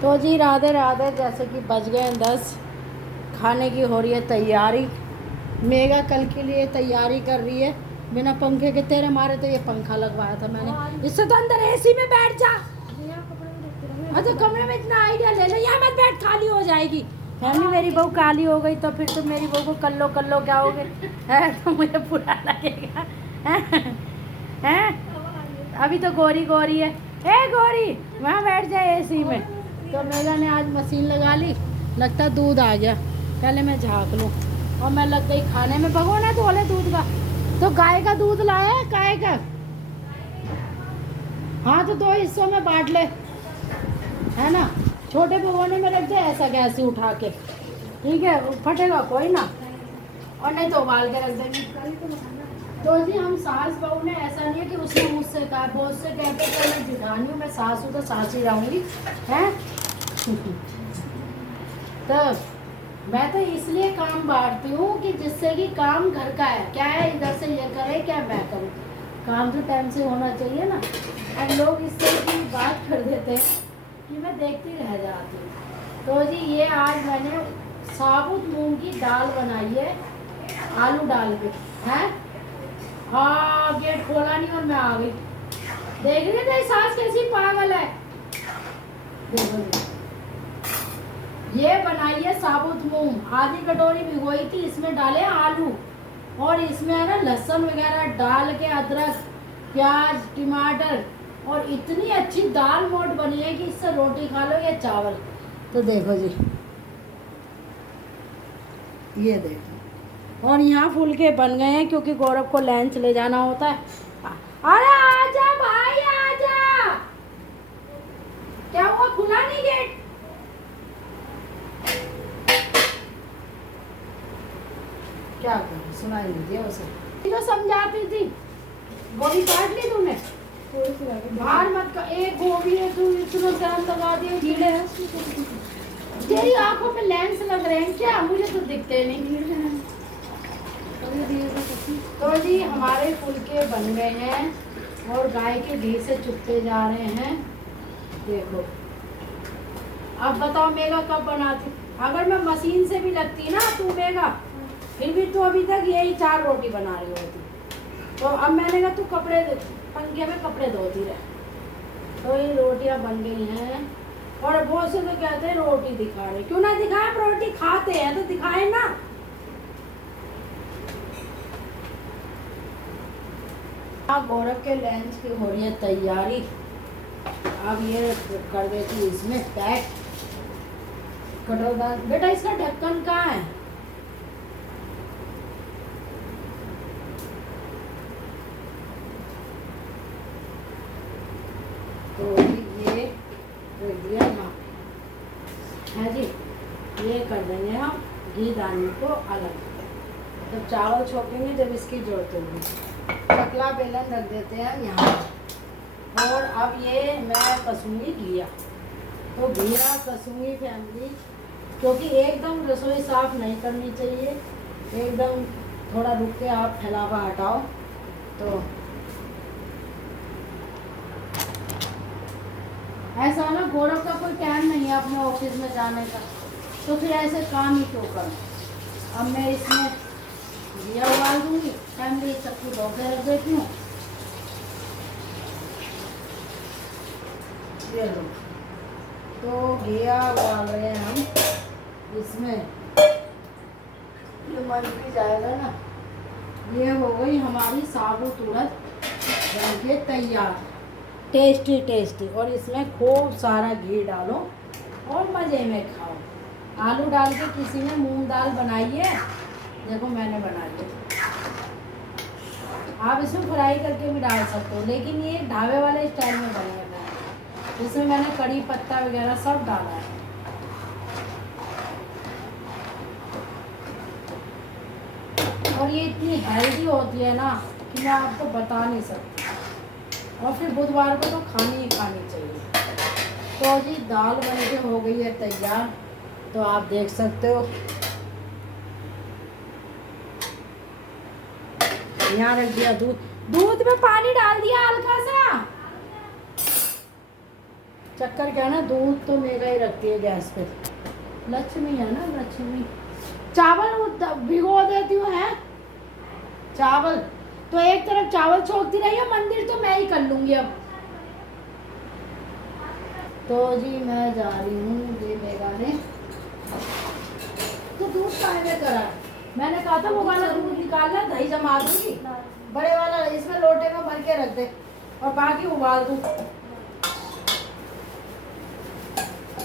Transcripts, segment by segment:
तो जी राधे राधे। जैसे कि बज गए 10, खाने की हो रही है तैयारी। मेगा कल के लिए तैयारी कर रही है बिना पंखे के। तेरे मारे तो ये पंखा लगवाया था मैंने, इससे तो अंदर एसी में बैठ जा। अच्छा कमरे में इतना आइडिया ले लो, यहाँ मत बैठ, खाली हो जाएगी। फैमिली मेरी बहू काली हो गई तो फिर तो मेरी बहू को कल्लो क्या हो गए है तो मुझे बुरा लगेगा। हैं अभी तो गोरी गोरी है। ए गोरी वहाँ बैठ जाए एसी में। तो मेगा ने आज मशीन लगा ली, लगता है दूध आ गया। पहले मैं झाँक लूँ। और मैं लग गई खाने में। भगोना धोले दूध का। तो गाय का दूध लाया है, गाय का। हाँ तो 2 हिस्सों में बांट ले, है ना। छोटे भगोने में रख दे, ऐसा गैस उठा के, ठीक है, फटेगा कोई ना। और नहीं तो उबाल के रख देंगे। तो जी हम सास बहू ने, ऐसा नहीं है कि उसने मुझसे कहा, बहुत से कहते हैं मैं जिठानी हूँ, मैं सास हूँ तो सास ही रहूँगी, हैं। तो मैं तो इसलिए काम बांटती हूँ कि जिससे कि काम घर का है, क्या है, इधर से ये करे क्या मैं करूँ, काम तो टाइम से होना चाहिए ना। अब लोग इससे की बात कर देते हैं कि मैं देखती रह जाती हूँ। तो जी ये आज मैंने साबुत मूंग की दाल बनाई है, आलू डाल के, हैं। हाँ गेट खोला नहीं और मैं आ गई। देख रही तेरी सास कैसी पागल है। देखो ये बनाई है साबुत मूंग, आधी कटोरी भिगोई थी, इसमें डाले आलू और इसमें है ना लहसुन वगैरह डाल के, अदरक प्याज टमाटर, और इतनी अच्छी दाल मोट बनी है कि इससे रोटी खा लो या चावल। तो देखो जी, ये देखो। और यहाँ फुलके बन गए हैं क्योंकि गौरव को लंच ले जाना होता है। अरे आजा भाई आजा। क्या हुआ, खुला नहीं गेट? क्या करूं, सुनाई नहीं दिया उसे। तो समझाती थी। गोभी काट ली तूने? बाहर मत का, एक गोभी है तू इतना टाइम लगा दिए, कीड़े हैं। तेरी आंखों में लेंस लग रहे हैं क्या? मुझे तो दिखते नहीं। तो जी हमारे फुलके बन गए हैं और गाय के घी से चुपते जा रहे हैं। देखो अब बताओ मेगा कब बनाती? अगर मैं मशीन से भी लगती ना तू मेगा, फिर भी तू अभी तक यही 4 रोटी बना रही होती। तो अब मैंने कहा तू कपड़े, पंखे में कपड़े धोती रहे। तो ये रोटियां बन गई हैं। और बहुत से तो कहते हैं रोटी दिखा रहे, क्यों ना दिखाए, रोटी खाते हैं तो दिखाए ना। गौरव के लंच की हो रही है तैयारी। अब ये कर देती इसमें पैक। कटोरा बेटा, इसका ढक्कन कहाँ है? तो ये रख दिया है जी। ये कर देंगे हम घी दाने को अलग, जब चावल छोकेंगे जब इसकी जरूरत होगी। पतला बेलन रख देते हैं यहाँ। और अब ये मैं कसूंगी घिया। तो घिया कसूंगी फैमिली, क्योंकि एकदम रसोई साफ नहीं करनी चाहिए, एकदम थोड़ा रुक के आप फैलावा हटाओ। तो ऐसा ना, गौरव का कोई टाइम नहीं है अपने ऑफिस में जाने का, तो फिर ऐसे काम ही क्यों करूँ। अब मैं इसमें घिया उबाल दूंगी, फैमिली सबकी धोखे रख देती हूँ। ये लो, तो घिया उबाल रहे हैं हम इसमें। ये मर भी जाएगा ना। ये हो गई हमारी साबुत उड़द बन के तैयार, टेस्टी टेस्टी। और इसमें खूब सारा घी डालो और मज़े में खाओ। आलू डाल के किसी ने मूंग दाल बनाई है, देखो मैंने बनाई है। आप इसमें फ्राई करके भी डाल सकते हो, लेकिन ये ढाबे वाले स्टाइल में बनेगा। इसमें मैंने कड़ी पत्ता वगैरह सब डाला है। और ये इतनी हेल्दी होती है ना कि मैं आपको बता नहीं सकती। और फिर बुधवार को तो खानी ही खानी चाहिए। तो जी दाल बन के हो गई है तैयार, तो आप देख सकते हो। यहाँ रख दिया दूध, दूध में पानी डाल दिया हल्का सा। चक्कर क्या है ना, दूध तो मेरा ही रखती है गैस पे। लक्ष्मी है ना, लक्ष्मी। चावल भिगो देती हूँ है चावल, तो एक तरफ चावल छोड़ती रही है, मंदिर तो मैं ही कर लूंगी अब। तो जी मैं जा रही हूँ ये बेगाने। तो दूध काहे करा, मैंने कहा था वो वाला दूध निकालना, दही जमा दूंगी, बड़े वाला इसमें लोटे में भर के रख दे और बाकी उबाल दूँ।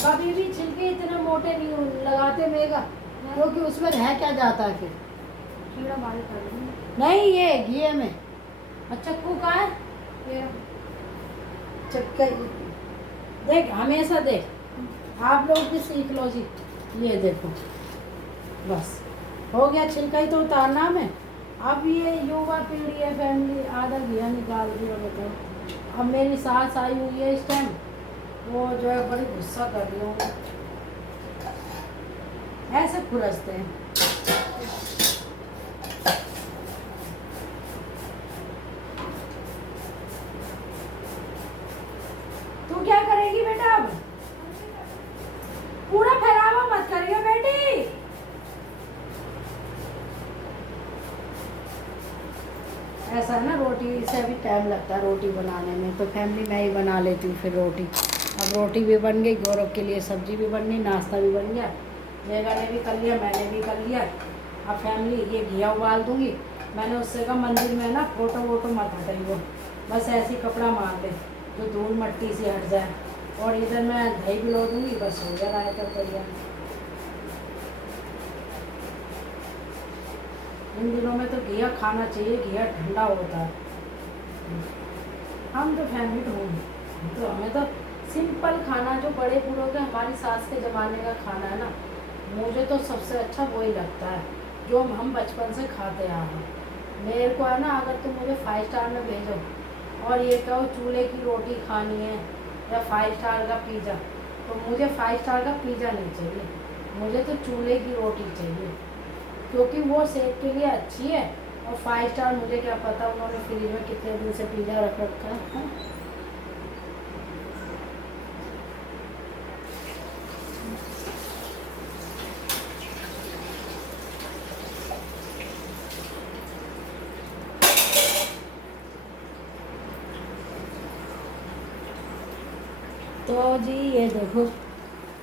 कभी भी छिलके इतने मोटे नहीं लगाते मेगा, क्योंकि उसमें रह क्या जाता है फिर, कीड़ा मारे कर नहीं ये घी में। अच्छा चक्कू का है ये चक्का, देख हमेशा देख, आप लोग भी सीख लो जी। ये देखो बस हो गया, छिलका ही तो उतारना में। अब ये युवा पीढ़ी है, फैमिली आधा घिया निकाल दिया बताओ। अब मेरी सास आई हुई है इस टाइम, वो जो है बड़ी गुस्सा कर रही हूँ, ऐसे खुरसते हैं। तू क्या करेगी बेटा, अब पूरा फैलावा मत करिए बेटी। ऐसा है ना, रोटी से अभी टाइम लगता है रोटी बनाने में, तो फैमिली मैं ही बना लेती हूँ फिर रोटी। अब रोटी भी बन गई, गौरव के लिए सब्जी भी बन गई, नाश्ता भी बन गया, मेगा ने भी कर लिया, मैंने भी कर लिया। अब फैमिली ये घिया उबाल दूंगी। मैंने उससे कहा मंदिर में ना फोटो वोटो मत हटाइए, बस ऐसे ही कपड़ा मार दे जो धूल मट्टी से हट जाए, और इधर मैं दही भिगो दूंगी, बस हो गया रायता तैयार। इन दिनों में तो घिया खाना चाहिए, घिया ठंडा होता है। हम तो फैमिली तो हमें तो सिंपल खाना, जो बड़े बूढ़ों के हमारी सास के ज़माने का खाना है ना, मुझे तो सबसे अच्छा वही लगता है, जो हम बचपन से खाते आ रहे हैं। मेरे को है ना, अगर तुम मुझे 5 स्टार में भेजो और ये कहो चूल्हे की रोटी खानी है या 5 स्टार का पिज़्ज़ा, तो मुझे 5 स्टार का पिज़्ज़ा नहीं चाहिए, मुझे तो चूल्हे की रोटी चाहिए, क्योंकि वो सेहत के लिए अच्छी है। और 5 स्टार मुझे क्या पता उन्होंने फ्रिज में कितने दिन से पिज़्ज़ा रख रखा है। तो जी ये देखो,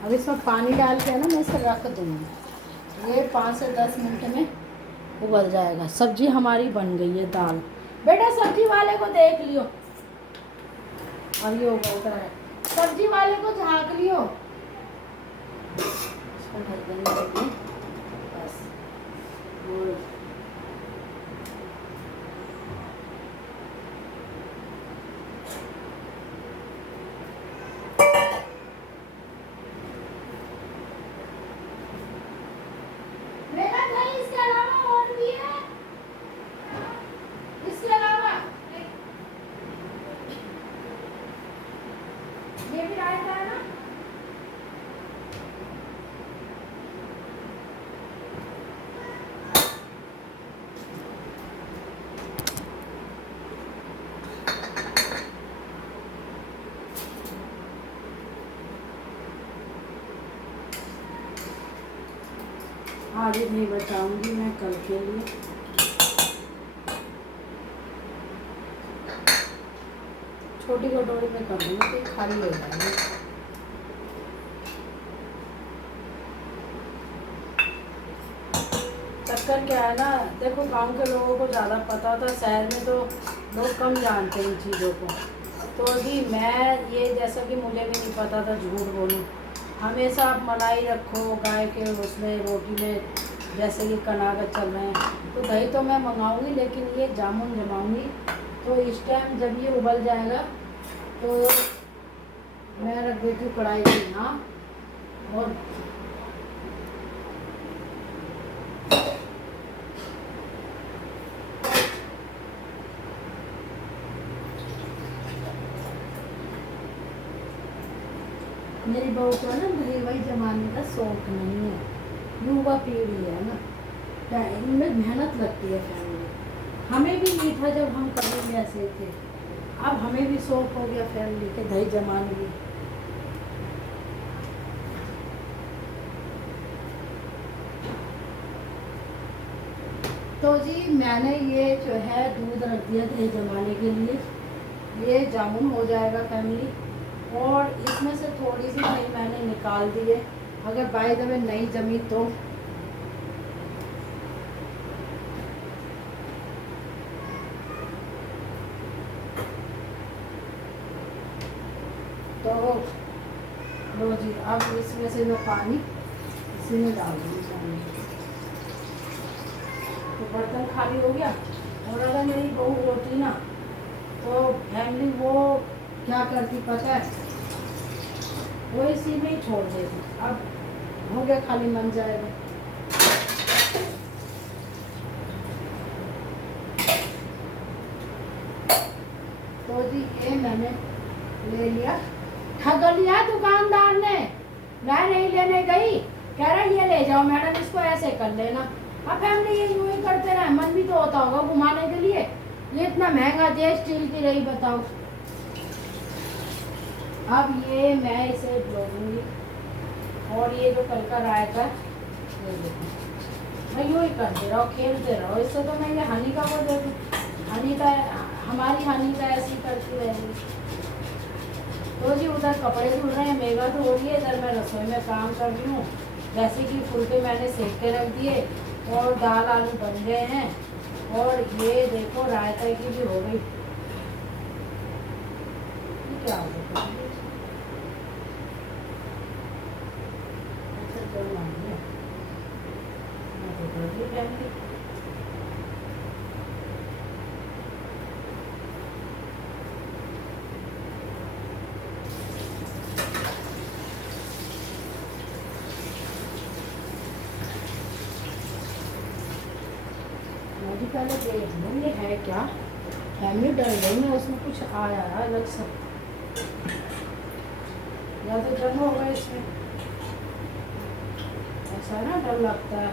अब इसमें पानी डाल के ना मैं इसे रख दूँगी, ये 5 से 10 मिनट में उबल जाएगा। सब्जी हमारी बन गई है, दाल। बेटा सब्जी वाले को देख लियो, और ये उबलता है, सब्जी वाले को झाँक लियो। इसको ढक देंगे बस। ये भी रायता है ना। आज नहीं बचाऊंगी मैं कल के लिए। छोटी कटोरी में कर दूँगी तो खाली हो जाएगी। चक्कर क्या है ना, देखो गांव के लोगों को ज़्यादा पता होता है, शहर में तो लोग कम जानते हैं इन चीज़ों को। तो जी मैं ये, जैसा कि मुझे भी नहीं पता था, झूठ बोलूँ, हमेशा आप मलाई रखो गाय के उसमें रोटी में, जैसे कि कनागत चल रहे हैं, तो दही तो मैं मंगाऊंगी, लेकिन ये जामुन जमाऊंगी। तो इस टाइम जब ये उबल जाएगा तो मैं रख देती हूँ कढ़ाई में यहाँ, और मेरी बहू को ना दही वही जमाने का शौक नहीं है, युवा पीढ़ी है ना, इनमें मेहनत लगती है फैमिली। हमें भी नहीं था जब हम कभी भी ऐसे थे, अब हमें भी शौक हो गया फैमिली के दही जमाने की। तो जी मैंने ये जो है दूध रख दिया था जमाने के लिए, ये जामुन हो जाएगा फैमिली। और इसमें से थोड़ी सी दही मैंने निकाल दी है, अगर बाय द वे नहीं जमी तो। लो जी, अब इसमें से मैं पानी इसी में डाल दूँगी पानी। तो बर्तन खाली हो गया। और अगर मेरी बहू होती ना तो फैमिली वो क्या करती पता है, वो इसी में ही छोड़ देती। अब हो गया, खाली मन जाएगा। तो जी ये मैंने ले लिया, ठग लिया दुकानदार ने। मैं नहीं लेने गई, कह रहा ये ले जाओ मैडम, इसको ऐसे कर लेना। अब फैमिली ये यूं ही करते रहे, मन भी तो होता होगा घुमाने के लिए। ये इतना महंगा चीज स्टील की रही, बताओ। अब ये मैं इसे जोड़ूंगी। और ये जो कल का रायता ये देखो, मैं यूं ही करते रहो, खेलते रहो। इससे तो मैं ये हनी का वो दे दूँ, हनी का, हमारी हनी का ऐसी करती रहेगी। तो जी उधर कपड़े धुल रहे हैं, मेघा तो हो रही है, इधर मैं रसोई में काम कर रही हूँ। जैसे कि फुलके मैंने सेक के रख दिए और दाल आलू बन गए हैं। और ये देखो रायता की भी हो गई। क्या हो गया, पहले देख लूँ ये है क्या। फैमिली डर गई मैं, उसमें कुछ आया है अलग से, या तो जम होगा इसमें, ऐसा ना डर लगता है।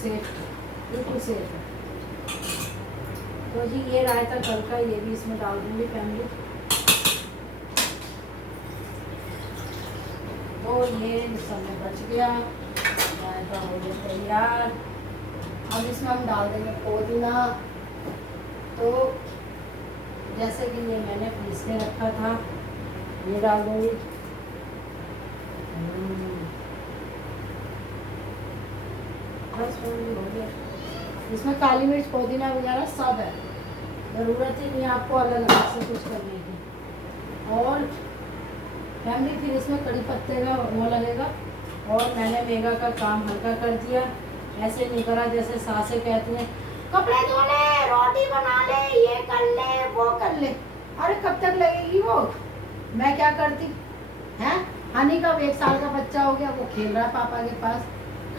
सेफ, बिल्कुल सेफ है। तो जी ये रायता कल का, ये भी इसमें डाल दूंगी फैमिली। तो ये समय बच गया, रायता हो गया तैयार। अब इसमें हम डाल देंगे पुदीना। तो जैसे कि ये मैंने पीस के रखा था, ये डाल दूंगी। बस हो गया। इसमें काली मिर्च पुदीना वगैरह सब है, ज़रूरत ही नहीं है आपको अलग अलग से कुछ करने की। और फैमिली फिर इसमें कड़ी पत्ते का वो लगेगा। और मैंने मेघा का काम हल्का कर दिया, ऐसे नहीं करा जैसे सासें कहती हैं कपड़े धो ले, रोटी बना ले, ये कर ले, वो कर ले। अरे कब तक लगेगी वो, मैं क्या करती हैं। हनी का 1 साल का बच्चा हो गया, वो खेल रहा है पापा के पास,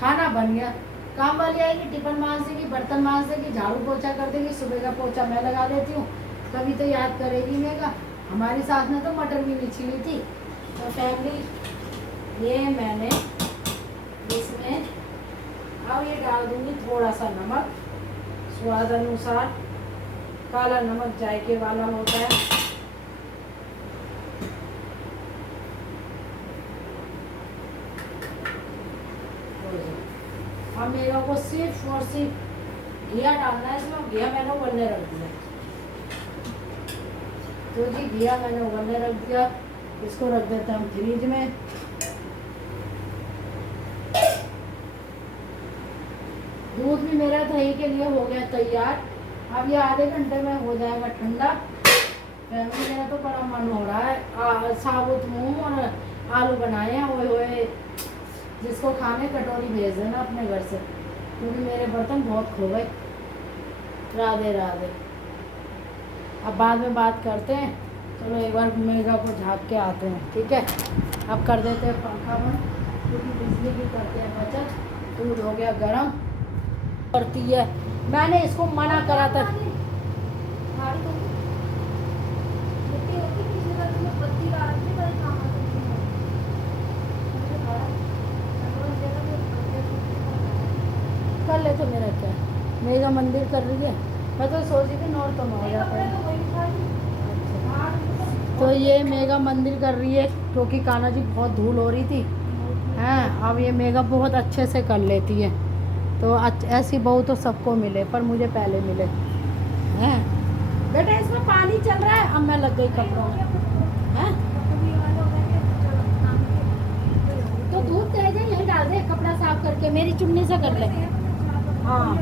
खाना बन गया, काम वाली आएगी, टिफिन मांज देगी, बर्तन मांज देगी, झाड़ू पोछा कर देगी, सुबह का पोछा मैं लगा देती हूँ। कभी तो याद करेगी मेघा, हमारी सास ने तो मटर भी नहीं छीली थी। तो फैमिली ये मैंने इसमें अब ये डाल दूंगी थोड़ा सा नमक, स्वाद अनुसार। काला नमक जायके वाला होता है। अब मेरे को सिर्फ और सिर्फ घिया डालना है इसमें। घिया मैंने उबलने रख दिया। तो जी घिया मैंने उबलने रख दिया, इसको रख देते हैं हम फ्रिज में। दूध भी मेरा दही के लिए हो गया तैयार। अब ये आधे घंटे में हो जाएगा ठंडा। फैमिली मेरा तो बड़ा मन हो रहा है, साबुत मूंग और आलू बनाए हैं। ओए होए, जिसको खाने कटोरी भेज देना अपने घर से, क्योंकि मेरे बर्तन बहुत खो गए। राधे राधे। अब बाद में बात करते हैं। चलो एक बार मेघा को झाँक के आते हैं, ठीक है। अब कर देते हैं पंखा बंद, क्योंकि बिजली की करते हैं बचत। दूध हो गया गरम, करती है। मैंने इसको मना करा था। कर ले तो मेरा क्या, मेरा मंदिर कर रही है। मैं तो सोची थी नॉर्थ तो हो जाता है। तो ये मेगा मंदिर कर रही है, क्योंकि कान्हा जी बहुत धूल हो रही थी। हाँ, अब ये मेकअप बहुत अच्छे से कर लेती है, तो ऐसी बहू तो सबको मिले, पर मुझे पहले मिले हैं। बेटा इसमें पानी चल रहा है, अब मैं लग गई कपड़ों में हैं। तो दूध तेज है, यही डाल दे, कपड़ा साफ करके मेरी चुन्नी से कर ले। हाँ,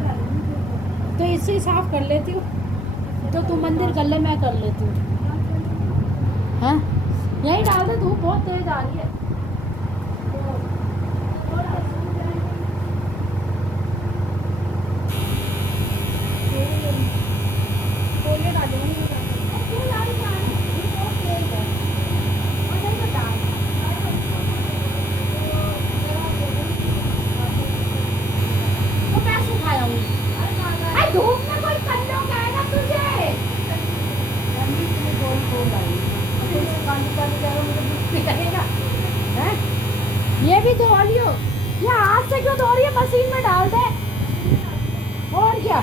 तो इससे साफ कर लेती हूँ, तो तू मंदिर कर ले, मैं कर लेती हूँ। हैं, यही डाल दे, धूप बहुत तेज आ रही है। तो मैं सुखाया हूँ। अरे धूप में कोई पल्लो कहेगा तुझे। मम्मी तुम्हें बोल बोल आई। तो इसे पानी पानी करो, मुझे दुख भी करेगा। हैं? ये भी धो लियो। ये हाथ से क्यों धो रही है, मशीन में डाल दे। और क्या,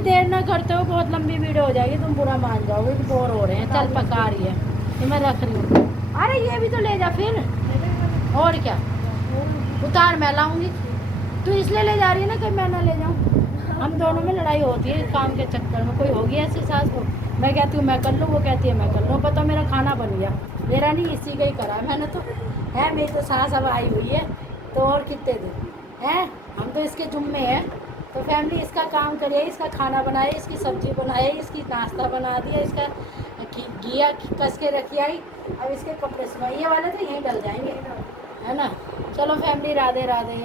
देर ना करते हो, बहुत लंबी वीडियो हो जाएगी, तुम बुरा मान जाओगे कि बोर हो रहे हैं। चल पका रही है, ये मैं रख रही हूँ। अरे ये भी तो ले जा फिर, और क्या, उतार मैं लाऊंगी। तू इसलिए ले जा रही है ना कि मैं ना ले जाऊँ। हम दोनों में लड़ाई होती है काम के चक्कर में। कोई होगी ऐसी सास को, मैं कहती हूँ मैं कर लूँ, वो कहती है मैं कर लूँ। पता मेरा खाना बन गया, मेरा नहीं, इसी का ही करा है मैंने तो। है मेरी तो सास अब आई हुई है, तो और कितने दिन हैं, हम तो इसके जुम्मे हैं। तो फैमिली इसका काम करिए, इसका खाना बनाए, इसकी सब्जी बनाए, इसकी नाश्ता बना दिया, इसका घिया कस के रखी आई। अब इसके कपड़े सिवाए, ये वाले तो यहीं डल जाएंगे, है ना। चलो फैमिली, राधे राधे।